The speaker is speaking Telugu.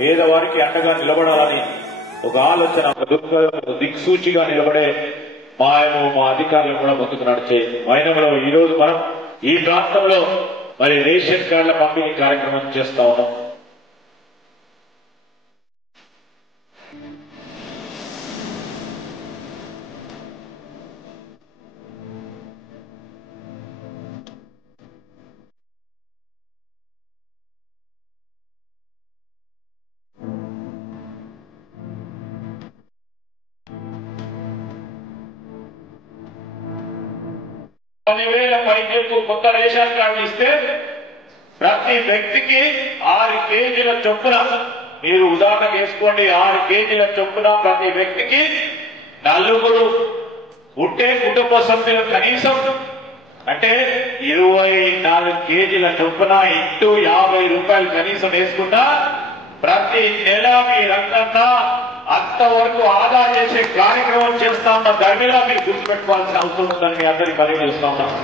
పేదవారికి అండగా నిలబడాలని ఒక ఆలోచన, దిక్సూచిగా నిలబడే మా అధికారులు కూడా ముందుకు నడిచే మైనంలో ఈ రోజు మనం ఈ ప్రాంతంలో మరి రేషన్ కార్డుల పంపిణీ కార్యక్రమం చేస్తా ఉన్నాం. పైపు కొత్త రేషన్ కార్డు ఇస్తే ప్రతి వ్యక్తికి 6 కేజీల చొప్పున, మీరు ఉదాహరణ వేసుకోండి, 6 కేజీల చొప్పున ప్రతి వ్యక్తికి 4 ఉంటే కుటుంబ సభ్యులు కనీసం అంటే 24 కేజీల చొప్పున ఇంటూ 50 రూపాయలు కనీసం వేసుకున్నా ప్రతి నెల మీరంతా అంతవరకు ఆదా చేసే కార్యక్రమం చేస్తా ఉన్న ధర్మిలా మీరు గుర్తుపెట్టుకోవాల్సిన అవసరం ఉందని మీ అందరికీ తెలియజేస్తా ఉన్నాం.